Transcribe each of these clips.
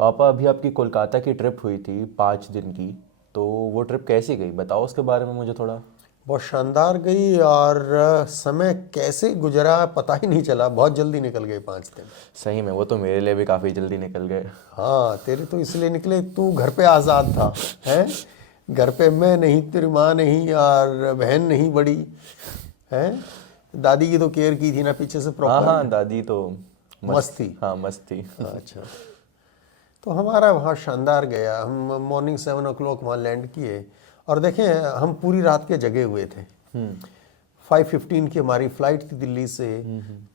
पापा, अभी आपकी कोलकाता की ट्रिप हुई थी 5 दिन की, तो वो ट्रिप कैसी गई? बताओ उसके बारे में मुझे थोड़ा। बहुत शानदार गई। और समय कैसे गुजरा पता ही नहीं चला, बहुत जल्दी निकल गए 5 दिन। सही में वो तो मेरे लिए भी काफ़ी जल्दी निकल गए। हाँ, तेरे तो इसलिए निकले, तू घर पे आज़ाद था। हैं? घर पे मैं नहीं, तेरी माँ नहीं, और बहन नहीं बड़ी। हैं? दादी की तो केयर की थी ना पीछे से हाँ प्रॉपर। हाँ, दादी तो मस्त मस्त। थी। हाँ, मस्त थी। अच्छा। तो हमारा वहाँ शानदार गया। हम मॉर्निंग 7 o'clock वहाँ लैंड किए। और देखें, हम पूरी रात के जगे हुए थे। 5:15 की हमारी फ़्लाइट थी दिल्ली से।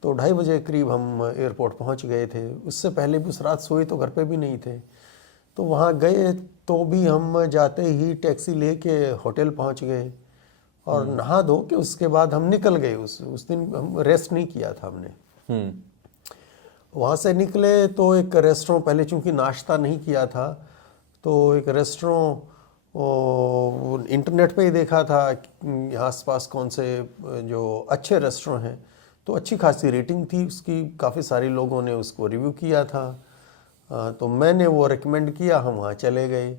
तो 2:30 बजे करीब हम एयरपोर्ट पहुँच गए थे। उससे पहले भी उस रात सोए तो घर पे भी नहीं थे। तो वहाँ गए तो भी हम जाते ही टैक्सी लेके होटल पहुँच गए और नहा धो के उसके बाद हम निकल गए। उस दिन हम रेस्ट नहीं किया था हमने। हम्म। वहाँ से निकले तो एक रेस्टोरेंट, पहले चूंकि नाश्ता नहीं किया था तो एक रेस्टोरेंट इंटरनेट पे ही देखा था कि आसपास कौन से जो अच्छे रेस्टोरेंट हैं। तो अच्छी खासी रेटिंग थी उसकी, काफ़ी सारे लोगों ने उसको रिव्यू किया था। तो मैंने वो रिकमेंड किया, हम वहाँ चले गए।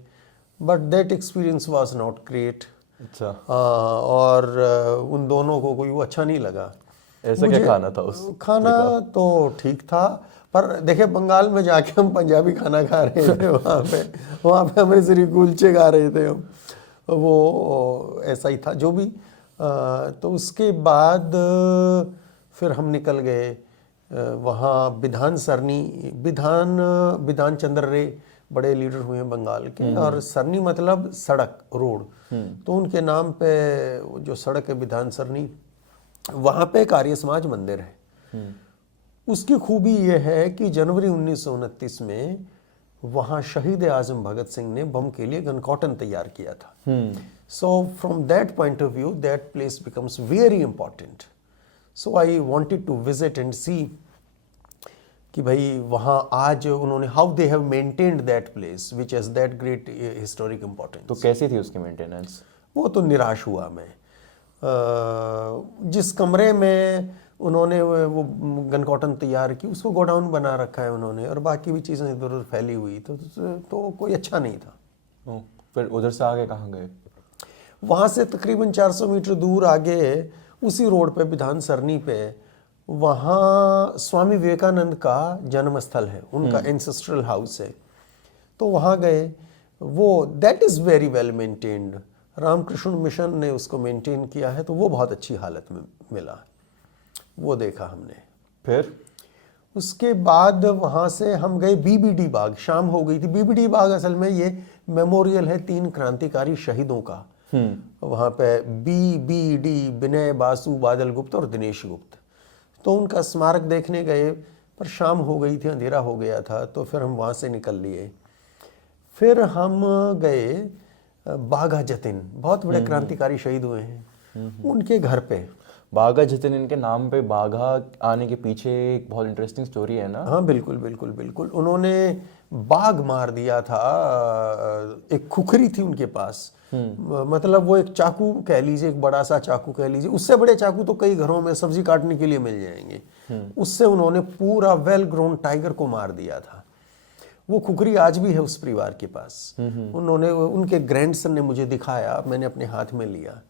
But that experience was not great. अच्छा। और उन दोनों को कोई वो अच्छा नहीं लगा। ऐसा क्या मुझे खाना था उस खाना जगह? तो ठीक था, पर देखे बंगाल में जाके हम पंजाबी खाना खा रहे थे। वहाँ पे अमृतसरी कुलचे खा रहे थे हम। वो ऐसा ही था जो भी। तो उसके बाद फिर हम निकल गए। वहाँ विधान सरनी, विधान चंद्र रे बड़े लीडर हुए हैं बंगाल के। और सरनी मतलब सड़क, रोड। तो उनके नाम पे वो जो सड़क है विधान सरनी, वहाँ पे एक आर्य समाज मंदिर है। उसकी खूबी यह है कि जनवरी 1929 में वहाँ शहीद आजम भगत सिंह ने बम के लिए गन कॉटन तैयार किया था। So from that point of view that place becomes very important. So I wanted to visit and see कि भाई वहाँ आज उन्होंने how they have maintained that place which has that great historic तो importance. कैसी थी उसकी मेंटेनेंस? वो तो निराश हुआ मैं। जिस कमरे में उन्होंने वो गन कॉटन तैयार की उसको गोडाउन बना रखा है उन्होंने, और बाकी भी चीज़ें इधर उधर फैली हुई, तो कोई अच्छा नहीं था। ओ, फिर उधर से आगे कहाँ गए? वहाँ से तकरीबन 400 मीटर दूर आगे उसी रोड पे विधान सरनी पे वहाँ स्वामी विवेकानंद का जन्म स्थल है, उनका एंसेस्ट्रल हाउस है। तो वहाँ गए। वो that is very well maintained. Ramakrishna mission ने उसको मेंटेन किया है, तो वो बहुत अच्छी हालत में मिला। वो देखा हमने। फिर? उसके बाद वहाँ से हम गए बीबीडी बाग। शाम हो गई थी। बीबीडी बाग असल में ये मेमोरियल है 3 क्रांतिकारी शहीदों का। वहाँ पे बीबीडी, विनय बासु, बादल गुप्त और दिनेश गुप्त। तो उनका स्मारक देखने गए, पर शाम हो गई थी, अंधेरा हो गया था, तो फिर हम वहाँ से निकल लिए। फिर हम गए बाघा जतिन, बहुत बड़े क्रांतिकारी शहीद हुए हैं, उनके घर पे। बाघा जतिन, इनके नाम पे बाघा आने के पीछे एक बहुत इंटरेस्टिंग स्टोरी है ना? हाँ बिल्कुल बिल्कुल बिल्कुल। उन्होंने बाघ मार दिया था। एक खुखरी थी उनके पास। मतलब वो एक चाकू कह लीजिए, एक बड़ा सा चाकू कह लीजिए, उससे बड़े चाकू तो कई घरों में सब्जी काटने के लिए मिल जाएंगे। उससे उन्होंने पूरा वेल ग्रोन टाइगर को मार दिया था। वो खुखरी आज भी है उस परिवार के पास। उन्होंने, उनके ग्रैंडसन ने मुझे दिखाया, मैंने अपने हाथ में लिया।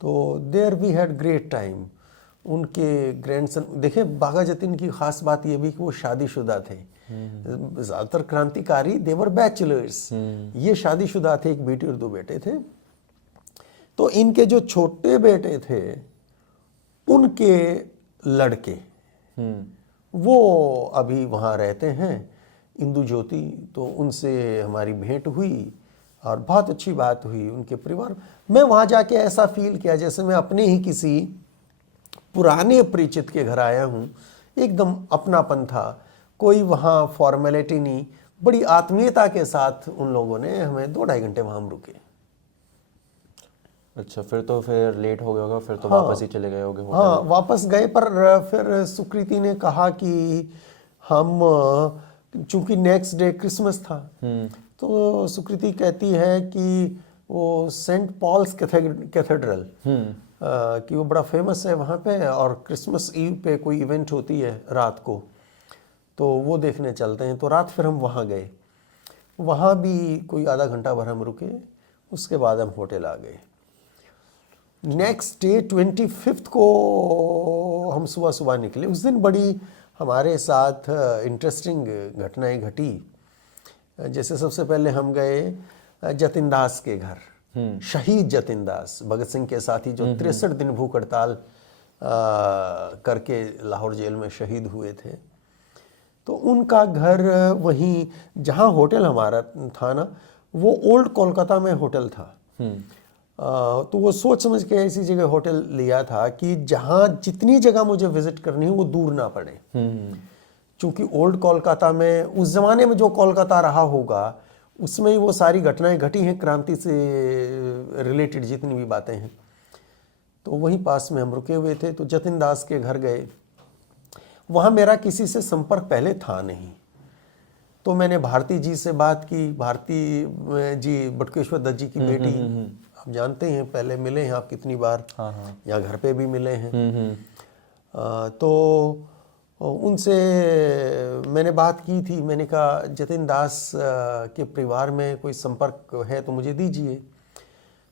तो there we had great time. उनके ग्रैंडसन, देखे बाघा जतिन की खास बात यह भी कि वो शादीशुदा थे। ज़्यादातर क्रांतिकारी देवर बैचलर्स, ये शादीशुदा थे, एक बेटी और 2 बेटे थे। तो इनके जो छोटे बेटे थे उनके लड़के वो अभी वहाँ रहते हैं, इंदु ज्योति। तो उनसे हमारी भेंट हुई और बहुत अच्छी बात हुई उनके परिवार। मैं वहाँ जाके ऐसा फील किया जैसे मैं अपने ही किसी पुराने परिचित के घर आया हूँ। एकदम अपनापन था, कोई वहाँ फॉर्मेलिटी नहीं, बड़ी आत्मीयता के साथ उन लोगों ने हमें 2-2.5 घंटे वहाँ हम रुके। अच्छा, फिर लेट हो गया होगा, फिर तो वापस ही हाँ चले गए होगे हाँ, होटल? वापस गए। पर फिर सुकृति ने कहा कि हम, चूंकि नेक्स्ट डे क्रिसमस था, तो सुकृति कहती है कि वो सेंट पॉल्स कैथेड्रल कि वो बड़ा फेमस है वहाँ पे, और क्रिसमस ईव पे कोई इवेंट होती है रात को। तो वो देखने चलते हैं। तो रात फिर हम वहाँ गए, वहाँ भी कोई आधा घंटा भर हम रुके, उसके बाद हम होटल आ गए। नेक्स्ट डे 25 को हम सुबह सुबह निकले। उस दिन बड़ी हमारे साथ इंटरेस्टिंग घटनाएं घटी। जैसे सबसे पहले हम गए जतिन दास के घर, शहीद जतिन दास, भगत सिंह के साथी जो 63 दिन भूख हड़ताल करके लाहौर जेल में शहीद हुए थे। तो उनका घर वहीं, जहाँ होटल हमारा था ना, वो ओल्ड कोलकाता में होटल था। तो वो सोच समझ के ऐसी जगह होटल लिया था कि जहाँ जितनी जगह मुझे विजिट करनी हो वो दूर ना पड़े। चूंकि ओल्ड कोलकाता में उस जमाने में जो कोलकाता रहा होगा उसमें ही वो सारी घटनाएं घटी हैं, क्रांति से रिलेटेड जितनी भी बातें हैं। तो वहीं पास में हम रुके हुए थे। तो जतिन दास के घर गए, वहाँ मेरा किसी से संपर्क पहले था नहीं। तो मैंने भारती जी से बात की। भारती जी बटुकेश्वर दत्त जी की बेटी, आप जानते हैं, पहले मिले हैं आप कितनी बार, यहाँ घर पे भी मिले हैं। तो उनसे मैंने बात की थी। मैंने कहा जतिन दास के परिवार में कोई संपर्क है तो मुझे दीजिए।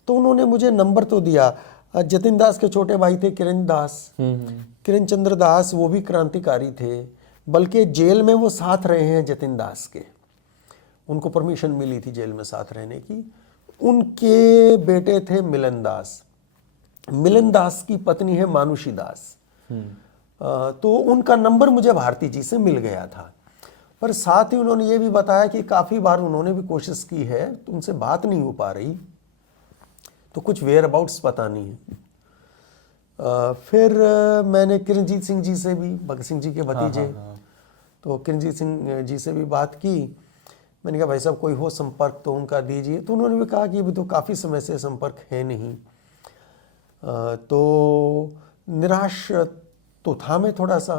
तो उन्होंने मुझे नंबर तो दिया। जतिन दास के छोटे भाई थे किरण दास, किरण चंद्र दास, वो भी क्रांतिकारी थे, बल्कि जेल में वो साथ रहे हैं जतिन दास के। उनको परमिशन मिली थी जेल में साथ रहने की। उनके बेटे थे मिलन दास, मिलन दास की पत्नी है मानुषी दास। तो उनका नंबर मुझे भारती जी से मिल गया था। पर साथ ही उन्होंने ये भी बताया कि काफ़ी बार उन्होंने भी कोशिश की है तो उनसे बात नहीं हो पा रही, तो कुछ वेयर अबाउट्स पता नहीं है। फिर मैंने किरणजीत सिंह जी से भी, भगत सिंह जी के भतीजे, तो किरणजीत सिंह जी से भी बात की। मैंने कहा भाई साहब कोई हो संपर्क तो उनका दीजिए। तो उन्होंने भी कहा कि अभी तो काफ़ी समय से संपर्क है नहीं। तो निराश तो था मैं थोड़ा सा।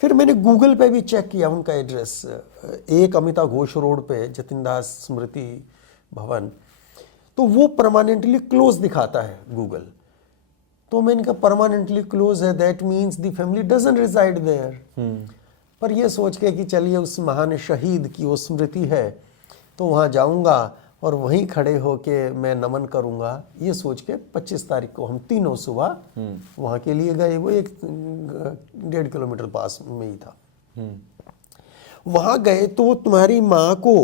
फिर मैंने गूगल पे भी चेक किया उनका एड्रेस, एक अमिता घोष रोड पे जतिन दास स्मृति भवन, तो वो परमानेंटली क्लोज दिखाता है गूगल। तो मैंने कहा परमानेंटली क्लोज है, that means the family doesn't reside there. पर ये सोच के कि चलिए उस महान शहीद की वो स्मृति है तो वहाँ जाऊँगा और वहीं खड़े होके मैं नमन करूँगा, ये सोच के 25 तारीख को हम तीनों सुबह वहाँ के लिए गए। वो 1.5 किलोमीटर पास में ही था। वहाँ गए तो तुम्हारी माँ को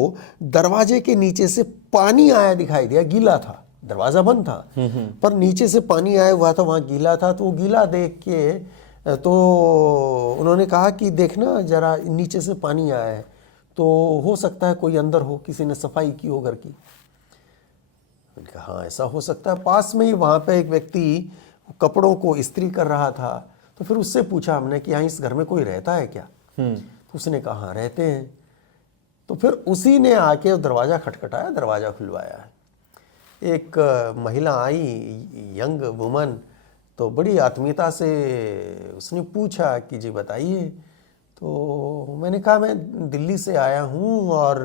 दरवाजे के नीचे से पानी आया दिखाई दिया। गीला था, दरवाज़ा बंद था पर नीचे से पानी आया हुआ था, वहाँ गीला था। तो वो गीला देख के तो उन्होंने कहा कि देखना जरा नीचे से पानी आया है, तो हो सकता है कोई अंदर हो, किसी ने सफाई की हो घर की। मैंने कहा हाँ ऐसा हो सकता है। पास में ही वहाँ पे एक व्यक्ति कपड़ों को इस्त्री कर रहा था। तो फिर उससे पूछा हमने कि यहाँ इस घर में कोई रहता है क्या? तो उसने कहा हाँ रहते हैं। तो फिर उसी ने आके दरवाज़ा खटखटाया, दरवाज़ा खुलवाया। एक महिला आई, यंग वुमन, तो बड़ी आत्मीयता से उसने पूछा कि जी बताइए। तो मैंने कहा मैं दिल्ली से आया हूँ और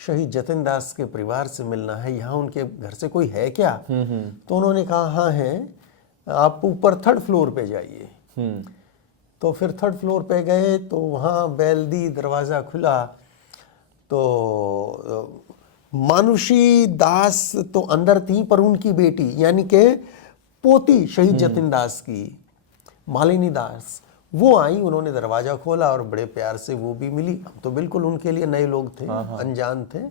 शहीद जतिन दास के परिवार से मिलना है, यहाँ उनके घर से कोई है क्या? तो उन्होंने कहा हाँ है, आप ऊपर 3rd फ्लोर पे जाइए। तो फिर 3rd फ्लोर पे गए तो वहाँ बेल दी, दरवाज़ा खुला तो मानुषी दास तो अंदर थी, पर उनकी बेटी यानी कि पोती शहीद जतिन दास की, मालिनी दास, वो आई। उन्होंने दरवाज़ा खोला और बड़े प्यार से वो भी मिली। हम तो बिल्कुल उनके लिए नए लोग थे, अनजान थे।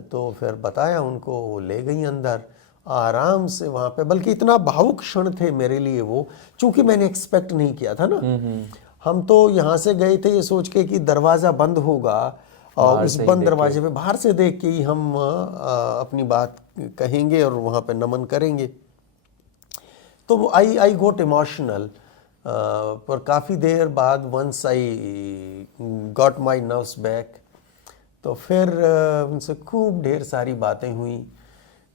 तो फिर बताया उनको, वो ले गई अंदर आराम से वहाँ पे। बल्कि इतना भावुक क्षण थे मेरे लिए वो, चूंकि मैंने एक्सपेक्ट नहीं किया था ना। हम तो यहाँ से गए थे ये सोच के कि दरवाज़ा बंद होगा और उस बंद दरवाजे पे बाहर से देख के ही हम अपनी बात कहेंगे और वहाँ पे नमन करेंगे। तो आई गोट इमोशनल। पर काफ़ी देर बाद once I got my nerves back, तो फिर उनसे खूब ढेर सारी बातें हुई।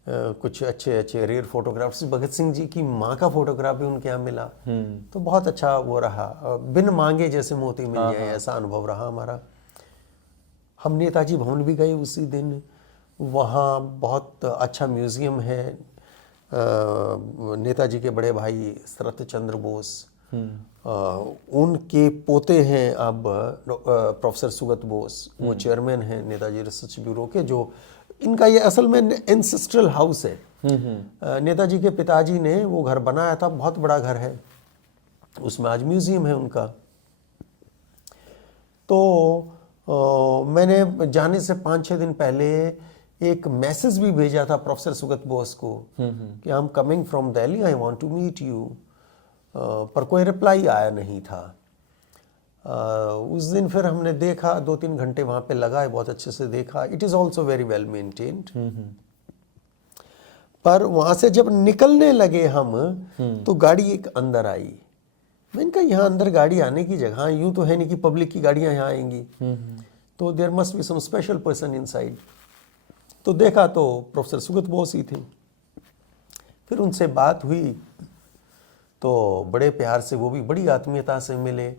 कुछ अच्छे अच्छे रेयर फोटोग्राफ्स, भगत सिंह जी की माँ का फोटोग्राफ भी उनके यहाँ मिला। तो बहुत अच्छा वो रहा, बिन मांगे जैसे मोती मिल जाए ऐसा अनुभव रहा हमारा। हम नेताजी भवन भी गए उसी दिन। वहाँ बहुत अच्छा म्यूज़ियम है नेताजी के बड़े भाई शरत चंद्र बोस, उनके पोते हैं अब प्रोफेसर सुगत बोस, वो चेयरमैन हैं नेताजी रिसर्च ब्यूरो के, जो इनका ये असल में एंसेस्ट्रल हाउस है। नेताजी के पिताजी ने वो घर बनाया था, बहुत बड़ा घर है, उसमें आज म्यूजियम है उनका। तो मैंने जाने से 5-6 दिन पहले एक मैसेज भी भेजा था प्रोफेसर सुगत बोस को कि I am coming from Delhi, I want to meet you, पर कोई रिप्लाई आया नहीं था। उस दिन फिर हमने देखा, 2-3 घंटे वहाँ पे लगाए, बहुत अच्छे से देखा। It is also very well maintained. पर वहाँ से जब निकलने लगे हम तो गाड़ी एक अंदर आई। मैंने कहा यहाँ अंदर गाड़ी आने की जगह, यूं तो है नहीं कि पब्लिक की गाड़ियाँ यहाँ आएंगी, तो there must be some special person inside. तो देखा तो प्रोफेसर सुगत बोस ही थे। फिर उनसे बात हुई तो बड़े प्यार से, वो भी बड़ी आत्मीयता से मिले।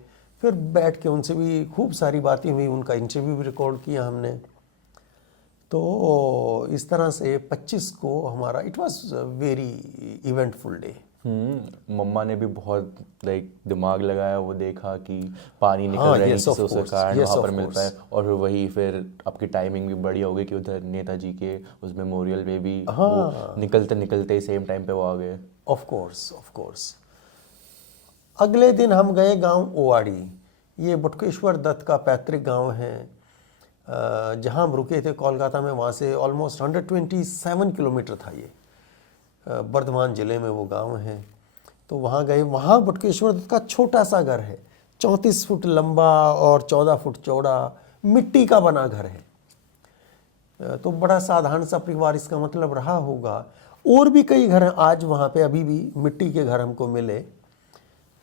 फिर बैठ के उनसे भी खूब सारी बातें हुई, उनका इंटरव्यू भी रिकॉर्ड किया हमने। तो इस तरह से 25 को हमारा, it was very eventful day. मम्मा ने भी बहुत दिमाग लगाया, वो देखा कि पानी निकल हाँ, रहा है yes, नीचे of से, उसका course, कारण yes, वहाँ पर of मिलता है। और वही फिर आपकी टाइमिंग भी बढ़िया हो गई कि उधर नेताजी के उस मेमोरियल में भी वो निकलते निकलते सेम टाइम पे वो आ गए। Of course. अगले दिन हम गए गांव ओवाड़ी। ये बटुकेश्वर दत्त का पैतृक गांव है, जहां हम रुके थे कोलकाता में। वहाँ से ऑलमोस्ट 127 किलोमीटर था ये, बर्धमान जिले में वो गांव है। तो वहाँ गए। वहाँ बटुकेश्वर दत्त का छोटा सा घर है, 34 फुट लंबा और 14 फुट चौड़ा, मिट्टी का बना घर है। तो बड़ा साधारण सा परिवार इसका मतलब रहा होगा। और भी कई घर हैं आज वहाँ पे, अभी भी मिट्टी के घर हमको मिले।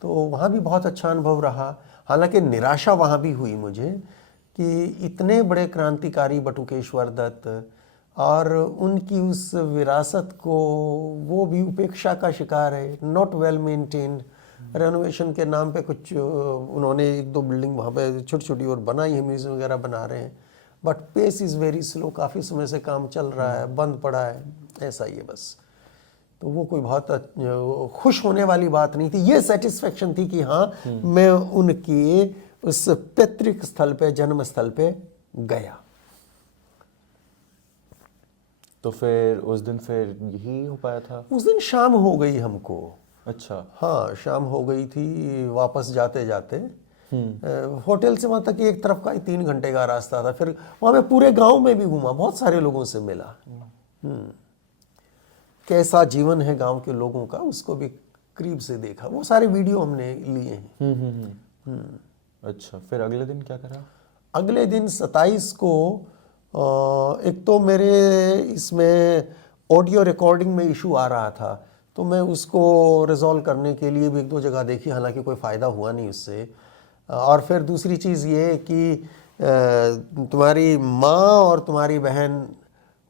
तो वहाँ भी बहुत अच्छा अनुभव रहा। हालांकि निराशा वहाँ भी हुई मुझे कि इतने बड़े क्रांतिकारी बटुकेश्वर दत्त और उनकी उस विरासत को वो भी उपेक्षा का शिकार है, नॉट वेल मेंटेन्ड। रेनोवेशन के नाम पे कुछ उन्होंने 1-2 बिल्डिंग वहाँ पे छोटी छोटी और बनाई है, म्यूजियम वगैरह बना रहे हैं, but pace is very slow. काफ़ी समय से काम चल रहा है, बंद पड़ा है, ऐसा ही है बस। तो वो कोई बहुत खुश होने वाली बात नहीं थी। ये सेटिस्फेक्शन थी कि हाँ, मैं उनके उस पैतृक स्थल पे, जन्म स्थल पे गया। तो फिर उस दिन फिर यही हो पाया था? उस दिन शाम हो गई हमको। अच्छा। हाँ, शाम हो गई थी वापस जाते जाते। होटल से वहाँ तक एक तरफ का 3 घंटे का रास्ता था। फिर वहाँ मैं पूरे गांव में भी घूमा, बहुत सारे लोगों से मिला। कैसा जीवन है गांव के लोगों का, उसको भी करीब से देखा। वो सारे वीडियो हमने लिए हैं। अच्छा, फिर अगले दिन क्या करा? अगले दिन 27 को एक तो मेरे इसमें ऑडियो रिकॉर्डिंग में इशू आ रहा था, तो मैं उसको रिजॉल्व करने के लिए भी 1-2 जगह देखी, हालांकि कोई फ़ायदा हुआ नहीं उससे। और फिर दूसरी चीज़ ये कि तुम्हारी माँ और तुम्हारी बहन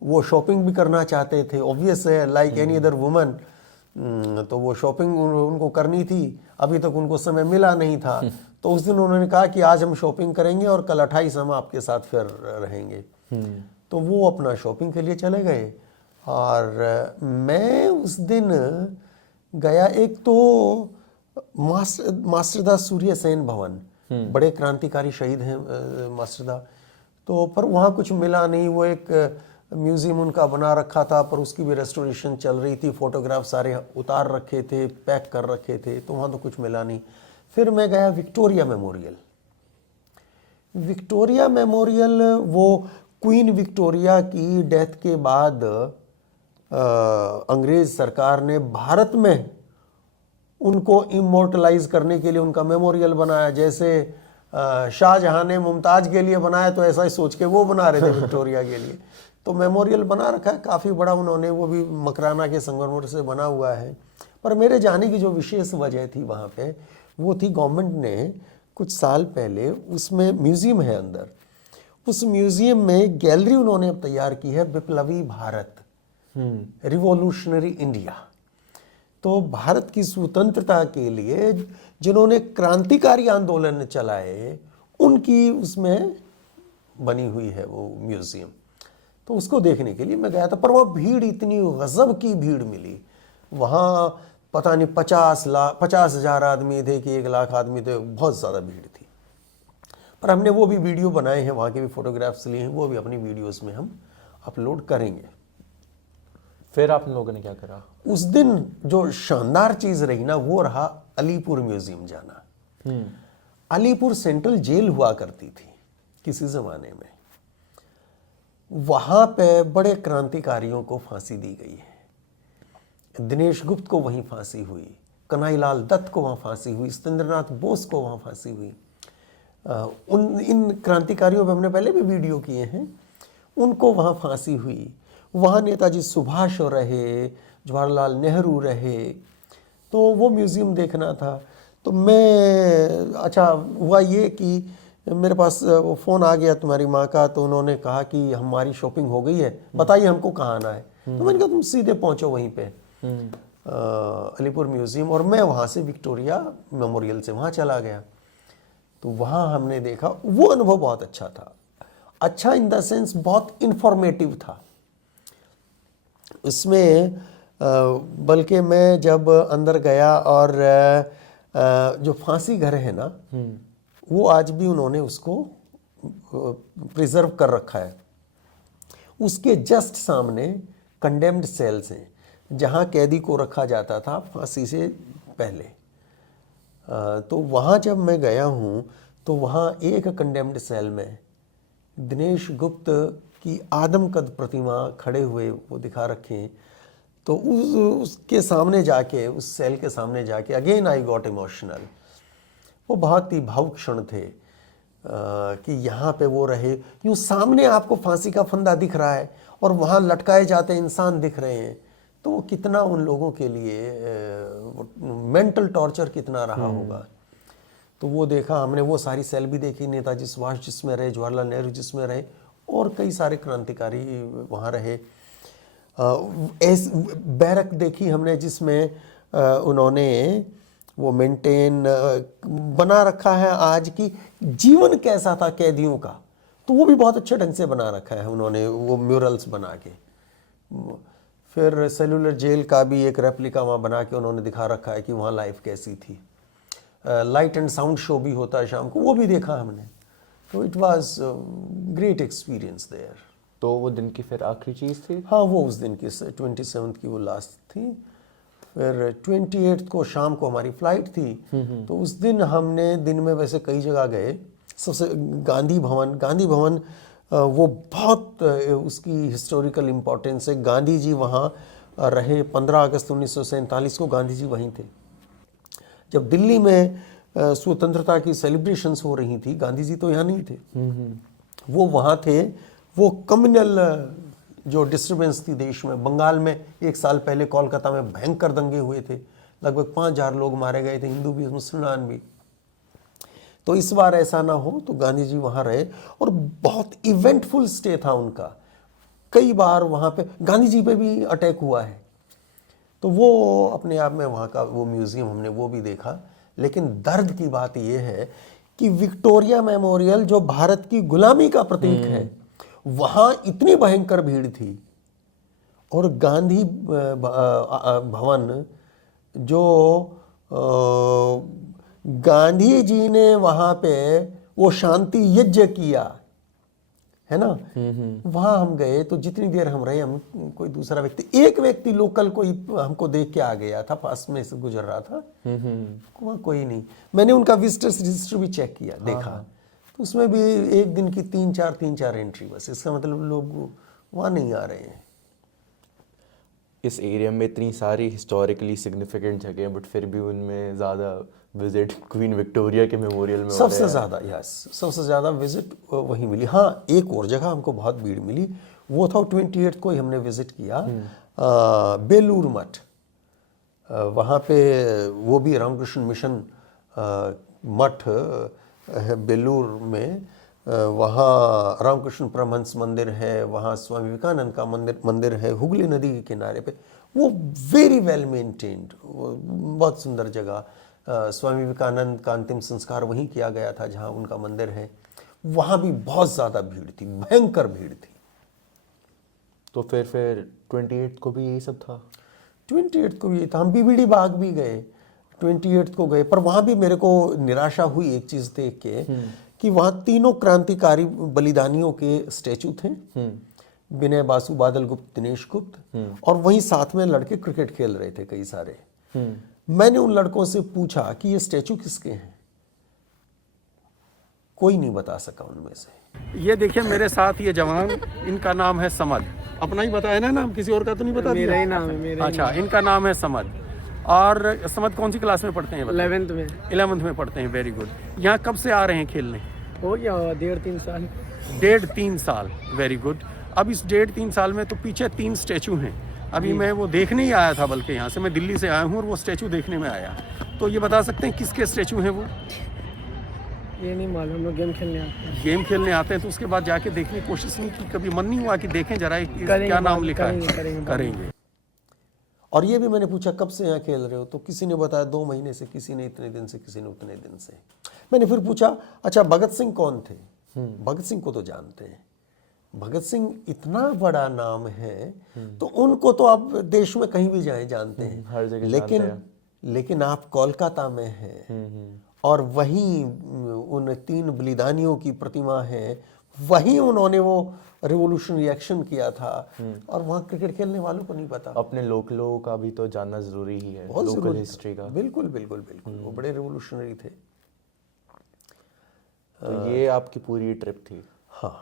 वो शॉपिंग भी करना चाहते थे, ऑब्वियस है, लाइक एनी अदर वुमन। तो वो शॉपिंग उनको करनी थी, अभी तक उनको समय मिला नहीं था। तो उस दिन उन्होंने कहा कि आज हम शॉपिंग करेंगे और कल 28 हम आपके साथ फिर रहेंगे। तो वो अपना शॉपिंग के लिए चले गए और मैं उस दिन गया। एक तो मास्टरदास सूर्य सेन भवन, बड़े क्रांतिकारी शहीद हैं मास्टरदा। तो पर वहाँ कुछ मिला नहीं। वो एक म्यूजियम उनका बना रखा था, पर उसकी भी रेस्टोरेशन चल रही थी, फोटोग्राफ सारे उतार रखे थे, पैक कर रखे थे, तो वहाँ तो कुछ मिला नहीं। फिर मैं गया विक्टोरिया मेमोरियल। विक्टोरिया मेमोरियल वो क्वीन विक्टोरिया की डेथ के बाद अंग्रेज सरकार ने भारत में उनको इमोर्टलाइज करने के लिए उनका मेमोरियल बनाया। जैसे शाहजहां ने मुमताज के लिए बनाया, तो ऐसा ही सोच के वो बना रहे थे विक्टोरिया के लिए। तो मेमोरियल बना रखा है काफ़ी बड़ा उन्होंने, वो भी मकराना के संगमरमर से बना हुआ है। पर मेरे जाने की जो विशेष वजह थी वहाँ पे, वो थी गवर्नमेंट ने कुछ साल पहले उसमें म्यूजियम है अंदर, उस म्यूजियम में गैलरी उन्होंने अब तैयार की है, विप्लवी भारत, रिवॉल्यूशनरी इंडिया। तो भारत की स्वतंत्रता के लिए जिन्होंने क्रांतिकारी आंदोलन चलाए, उनकी उसमें बनी हुई है वो म्यूजियम। तो उसको देखने के लिए मैं गया था, पर वहाँ भीड़, इतनी गजब की भीड़ मिली। वहाँ पता नहीं 50,000 आदमी थे कि 1 लाख आदमी थे, बहुत ज़्यादा भीड़ थी। पर हमने वो भी वीडियो बनाए हैं, वहाँ के भी फोटोग्राफ्स लिए हैं, वो भी अपनी वीडियोस में हम अपलोड करेंगे। फिर आप लोगों ने क्या करा? उस दिन जो शानदार चीज़ रही ना, वो रहा अलीपुर म्यूज़ियम जाना। अलीपुर सेंट्रल जेल हुआ करती थी किसी ज़माने में। वहाँ पे बड़े क्रांतिकारियों को फांसी दी गई है। दिनेश गुप्त को वहीं फांसी हुई, कन्हैयालाल दत्त को वहाँ फांसी हुई, सत्येंद्रनाथ बोस को वहाँ फांसी हुई। इन क्रांतिकारियों पे हमने पहले भी वीडियो किए हैं, उनको वहाँ फांसी हुई। वहाँ नेताजी सुभाष रहे, जवाहरलाल नेहरू रहे, तो वो म्यूज़ियम देखना था। तो मैं, अच्छा हुआ ये कि मेरे पास वो फ़ोन आ गया तुम्हारी माँ का, तो उन्होंने कहा कि हमारी शॉपिंग हो गई है, बताइए हमको कहाँ आना है। तो मैंने कहा तुम सीधे पहुँचो वहीं पे अलीपुर म्यूज़ियम, और मैं वहाँ से विक्टोरिया मेमोरियल से वहाँ चला गया। तो वहाँ हमने देखा, वो अनुभव बहुत अच्छा था। अच्छा इन द सेंस बहुत इंफॉर्मेटिव था उसमें। बल्कि मैं जब अंदर गया, और जो फांसी घर है ना, वो आज भी उन्होंने उसको प्रिजर्व कर रखा है। उसके जस्ट सामने कंडेम्ड सेल्स हैं, जहाँ कैदी को रखा जाता था फांसी से पहले। तो वहाँ जब मैं गया हूँ, तो वहाँ एक कंडेम्ड सेल में दिनेश गुप्त की आदमकद प्रतिमा खड़े हुए वो दिखा रखे हैं। तो उसके सामने जाके, उस सेल के सामने जाके अगेन आई गॉट इमोशनल। वो बहुत ही भावुक क्षण थे कि यहाँ पे वो रहे, यूँ सामने आपको फांसी का फंदा दिख रहा है और वहाँ लटकाए जाते इंसान दिख रहे हैं। तो वो कितना उन लोगों के लिए मेंटल टॉर्चर कितना रहा होगा। तो वो देखा हमने, वो सारी सेल भी देखी, नेताजी सुभाष जिसमें रहे, जवाहरलाल नेहरू जिसमें रहे, और कई सारे क्रांतिकारी वहाँ रहे। बैरक देखी हमने जिसमें उन्होंने वो मेंटेन बना रखा है आज की जीवन कैसा था कैदियों का, तो वो भी बहुत अच्छे ढंग से बना रखा है उन्होंने, वो म्यूरल्स बना के। फिर सेलुलर जेल का भी एक रेप्लिका वहाँ बना के उन्होंने दिखा रखा है कि वहाँ लाइफ कैसी थी। लाइट एंड साउंड शो भी होता है शाम को, वो भी देखा हमने। तो it was great experience there. तो वो दिन की फिर आखिरी चीज़ थी? हाँ, वो उस दिन की 27 की वो लास्ट थी। फिर 28 को शाम को हमारी फ्लाइट थी। तो उस दिन हमने दिन में वैसे कई जगह गए। सबसे गांधी भवन वो बहुत उसकी हिस्टोरिकल इम्पोर्टेंस है। गांधी जी वहाँ रहे। 15 अगस्त 1947 को गांधी जी वहीं थे। जब दिल्ली में स्वतंत्रता की सेलिब्रेशंस हो रही थी, गांधी जी तो यहाँ नहीं थे, वो वहाँ थे। वो कम्युनल जो डिस्टर्बेंस थी देश में, बंगाल में 1 साल पहले कोलकाता में भयंकर दंगे हुए थे, लगभग 5,000 लोग मारे गए थे, हिंदू भी मुसलमान भी। तो इस बार ऐसा ना हो, तो गांधी जी वहाँ रहे, और बहुत इवेंटफुल स्टे था उनका। कई बार वहाँ पे गांधी जी पे भी अटैक हुआ है। तो वो अपने आप में वहाँ का वो म्यूज़ियम हमने वो भी देखा। लेकिन दर्द की बात ये है कि विक्टोरिया मेमोरियल जो भारत की गुलामी का प्रतीक है, वहाँ इतनी भयंकर भीड़ थी, और गांधी भवन जो गांधी जी ने वहाँ पे वो शांति यज्ञ किया है ना, वहाँ हम गए। तो जितनी देर हम रहे, हम कोई दूसरा व्यक्ति, एक व्यक्ति लोकल कोई हमको देख के आ गया था, पास में से गुजर रहा था, वहाँ कोई नहीं। मैंने उनका विजिटर्स रजिस्टर भी चेक किया, देखा, तो उसमें भी एक दिन की 3-4 एंट्री बस। इसका मतलब लोग वहाँ नहीं आ रहे हैं। इस एरिया में इतनी सारी हिस्टोरिकली सिग्निफिकेंट जगह हैं, बट फिर भी उनमें ज़्यादा विजिट क्वीन विक्टोरिया के मेमोरियल में सबसे ज़्यादा, यस, सबसे ज़्यादा विजिट वहीं मिली। हाँ, एक और जगह हमको बहुत भीड़ मिली, वो था 28 को ही हमने विजिट किया, बेलूर मठ। वहाँ पे वो भी रामकृष्ण मिशन मठ है बेलूर में। वहाँ रामकृष्ण परमहंस मंदिर है, वहाँ स्वामी विवेकानंद का मंदिर है, हुगली नदी के किनारे पे। वो वेरी वेल मेंटेन्ड, बहुत सुंदर जगह। स्वामी विवेकानंद का अंतिम संस्कार वहीं किया गया था जहाँ उनका मंदिर है। वहाँ भी बहुत ज़्यादा भीड़ थी, भयंकर भीड़ थी। तो फिर 28 को भी यही सब था? 28 को भी था, हम बीबीडी बाग भी गए, 28 को गए, पर वहाँ भी मेरे को निराशा हुई एक चीज़ देख के कि वहाँ तीनों क्रांतिकारी बलिदानियों के स्टैचू थे, विनय बासु, बादल गुप्त, दिनेश गुप्त, और वहीं साथ में लड़के क्रिकेट खेल रहे थे कई सारे। मैंने उन लड़कों से पूछा कि ये स्टैचू किसके हैं, कोई नहीं बता सका उनमें से। ये देखिए मेरे साथ ये जवान, इनका नाम है समद। अपना ही बताया ना नाम, किसी और का तो नहीं बता दिया? मेरा ही नाम है, मेरा ही अच्छा, इनका नाम है समद। और समद कौन सी क्लास में पढ़ते हैं? 11th में। 11th में पढ़ते हैं, वेरी गुड। यहाँ कब से आ रहे हैं खेलने? हो गया 1.5-3 साल। 1.5-3 साल, वेरी गुड। अब इस 1.5-3 साल में तो पीछे 3 स्टैचू हैं। अभी मैं वो देखने ही आया था, बल्कि यहाँ से मैं दिल्ली से आया हूँ और वो स्टैचू देखने में आया। तो ये बता सकते हैं किसके स्टैचू हैं वो? ये नहीं मालूम, हम लोग गेम खेलने आते हैं। गेम खेलने आते हैं तो उसके बाद जाके देखने की कोशिश नहीं की? कभी मन नहीं हुआ कि देखें जरा करेंगे, क्या नाम लिखा है? करेंगे। और ये भी मैंने पूछा कब से यहाँ खेल रहे हो, तो किसी ने बताया 2 महीने से, किसी ने इतने दिन से, किसी ने उतने दिन से। मैंने फिर पूछा अच्छा भगत सिंह कौन थे? भगत सिंह को तो जानते हैं, भगत सिंह इतना बड़ा नाम है तो उनको तो आप देश में कहीं भी जाएं जानते हैं, हर जगह जानते हैं। लेकिन आप कोलकाता में हैं और वहीं उन 3 बलिदानियों की प्रतिमा है, वहीं उन्होंने वो रिवॉल्यूशनरी एक्शन किया था, और वहाँ क्रिकेट खेलने वालों को नहीं पता। अपने लोकलों का भी तो जानना जरूरी ही है, बहुत लोकल जरूरी हिस्ट्री का। बिल्कुल बिल्कुल बिल्कुल, वो बड़े रिवॉल्यूशनरी थे। तो ये आपकी पूरी ट्रिप थी। हाँ,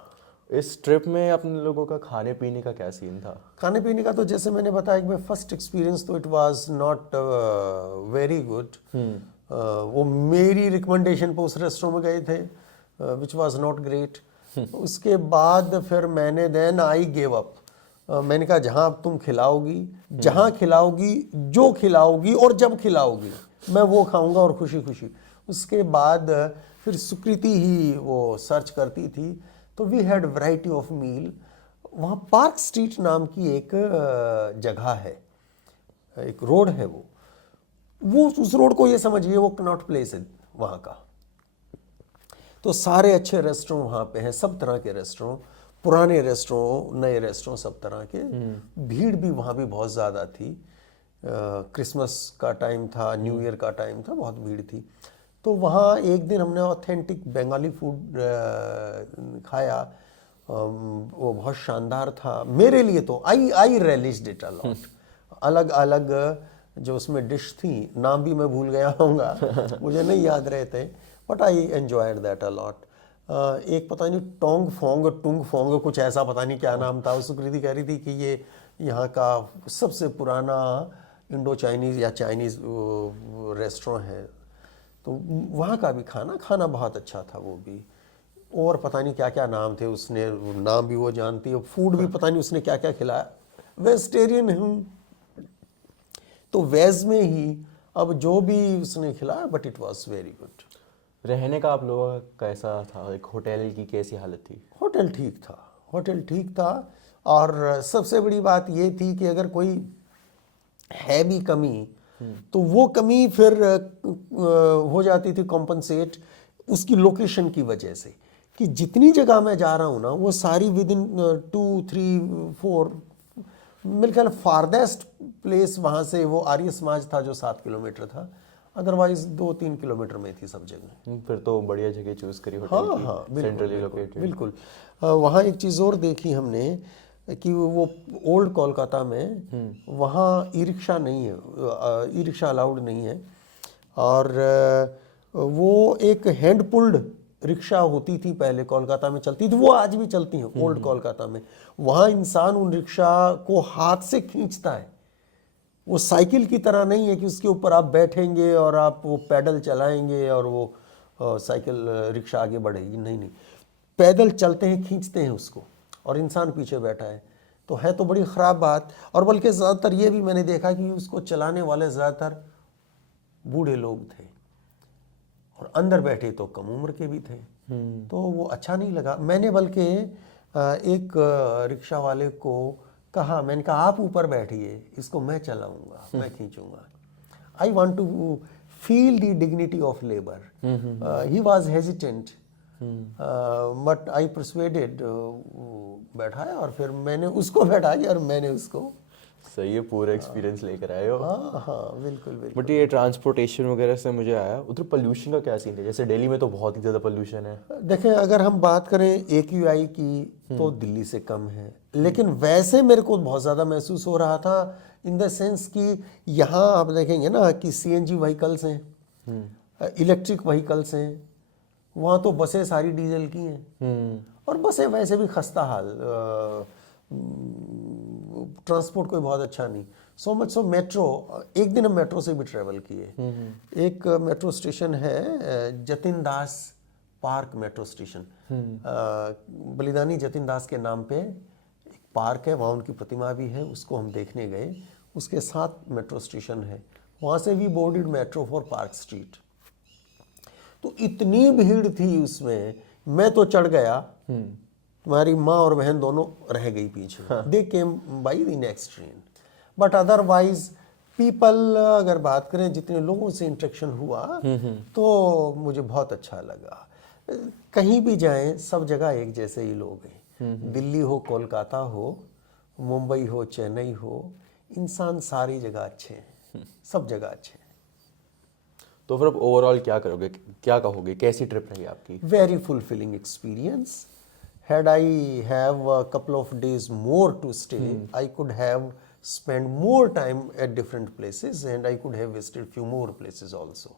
इस ट्रिप में अपने लोगों का खाने पीने का क्या सीन था? खाने पीने का तो जैसे मैंने बताया कि फर्स्ट एक्सपीरियंस तो it was not very good. वो मेरी रिकमेंडेशन पे उस रेस्टोरेंट में गए थे, विच वाज नॉट ग्रेट। उसके बाद फिर मैंने देन आई गिव अप। मैंने कहा जहाँ अब तुम खिलाओगी, जहाँ खिलाओगी, जो खिलाओगी और जब खिलाओगी, मैं वो खाऊंगा और खुशी खुशी। उसके बाद फिर सुकृति ही वो सर्च करती थी, तो we had variety of meal. वहाँ पार्क स्ट्रीट नाम की एक जगह है, एक रोड है, वो उस रोड को ये समझिए वो कनॉट प्लेस है वहाँ का। तो सारे अच्छे रेस्टोरेंट वहाँ पे हैं, सब तरह के रेस्टोरेंट, पुराने रेस्टोरेंट, नए रेस्टोरेंट, सब तरह के। भीड़ भी वहाँ भी बहुत ज़्यादा थी, क्रिसमस का टाइम था, न्यू ईयर का टाइम था, बहुत भीड़ थी। तो वहाँ एक दिन हमने ऑथेंटिक बंगाली फूड खाया, वो बहुत शानदार था मेरे लिए। तो आई रेलिश्ड इट अ लॉट। अलग अलग जो उसमें डिश थी, नाम भी मैं भूल गया होऊंगा, मुझे नहीं याद रहे थे, but I enjoyed that a lot. एक पता नहीं टोंग फोंग कुछ ऐसा, पता नहीं क्या नाम था। सुकृति कह रही थी कि ये यहाँ का सबसे पुराना इंडो चाइनीज़ या चाइनीज़ रेस्टोरेंट है। तो वहाँ का भी खाना बहुत अच्छा था वो भी। और पता नहीं क्या क्या नाम थे, उसने नाम भी वो जानती है, फूड भी पता नहीं उसने क्या क्या खिलाया। वेजिटेरियन हूँ तो वेज में ही अब जो भी उसने खिलाया, but it was very good. रहने का आप लोगों का कैसा था? एक होटल की कैसी हालत थी? होटल ठीक था। और सबसे बड़ी बात ये थी कि अगर कोई है भी कमी, तो वो कमी फिर हो जाती थी कॉम्पनसेट उसकी लोकेशन की वजह से, कि जितनी जगह मैं जा रहा हूँ ना, वो सारी विद इन 2, 3, 4, मेरे ख्याल फारदेस्ट प्लेस वहाँ से वो आर्य समाज था जो 7 किलोमीटर था, अदरवाइज 2-3 किलोमीटर में थी सब जगह। फिर तो बढ़िया जगह चूज करी होटल की। हाँ, सेंट्रली लोकेटेड। बिल्कुल। वहाँ एक चीज़ और देखी हमने कि वो ओल्ड कोलकाता में वहाँ ई रिक्शा नहीं है, ई रिक्शा अलाउड नहीं है, और वो एक हैंड पुल्ड रिक्शा होती थी पहले कोलकाता में चलती थी, वो आज भी चलती हैं ओल्ड कोलकाता में। वहाँ इंसान उन रिक्शा को हाथ से खींचता है, वो साइकिल की तरह नहीं है कि उसके ऊपर आप बैठेंगे और आप वो पैडल चलाएंगे और वो साइकिल रिक्शा आगे बढ़ेगी, नहीं, पैदल चलते हैं, खींचते हैं उसको, और इंसान पीछे बैठा है। तो बड़ी ख़राब बात। और बल्कि ज़्यादातर ये भी मैंने देखा कि उसको चलाने वाले ज़्यादातर बूढ़े लोग थे, और अंदर बैठे तो कम उम्र के भी थे। तो वो अच्छा नहीं लगा। मैंने बल्कि एक रिक्शा वाले को कहा, मैंने कहा आप ऊपर बैठिए, इसको मैं चलाऊंगा, मैं खींचूंगा। I want to feel the dignity of labour. He was hesitant, but I persuaded, बैठाया, और फिर मैंने उसको बैठा दिया और मैंने उसको सही है, पूरा एक्सपीरियंस लेकर आए हो। हाँ हाँ बिल्कुल बिल्कुल। बट ये ट्रांसपोर्टेशन वगैरह से मुझे आया, उधर पोल्यूशन का क्या सीन है? जैसे दिल्ली में तो बहुत ही ज़्यादा पोल्यूशन है। देखें, अगर हम बात करें AQI की तो दिल्ली से कम है, लेकिन वैसे मेरे को बहुत ज़्यादा महसूस हो रहा था इन द सेंस कि यहाँ आप देखेंगे ना कि CNG व्हीकल्स हैं, इलेक्ट्रिक व्हीकल्स हैं, वहाँ तो बसें सारी डीजल की हैं, और बसें वैसे भी खस्ता हाल, ट्रांसपोर्ट कोई बहुत अच्छा नहीं। सो मच सो मेट्रो, एक दिन हम मेट्रो से भी ट्रेवल किए। एक मेट्रो स्टेशन है जतिन दास पार्क मेट्रो स्टेशन, बलिदानी जतिन दास के नाम पे एक पार्क है, वहाँ उनकी प्रतिमा भी है, उसको हम देखने गए। उसके साथ मेट्रो स्टेशन है, वहाँ से भी boarded metro for park street. तो इतनी भीड़ थी उसमें, मैं तो चढ़ गया, तुम्हारी माँ और बहन दोनों रह गई पीछे। They came by the next train. But otherwise people, अगर बात करें जितने लोगों से इंटरेक्शन हुआ तो मुझे बहुत अच्छा लगा। कहीं भी जाएं सब जगह एक जैसे ही लोग हैं, दिल्ली हो, कोलकाता हो, मुंबई हो, चेन्नई हो, इंसान सारी जगह अच्छे हैं, सब जगह अच्छे हैं। तो फिर अब ओवरऑल क्या करोगे, क्या कहोगे, कैसी ट्रिप रही आपकी? Very fulfilling experience. Had I have a couple of days more to stay, I could have spent more time at different places and I could have visited few more places also.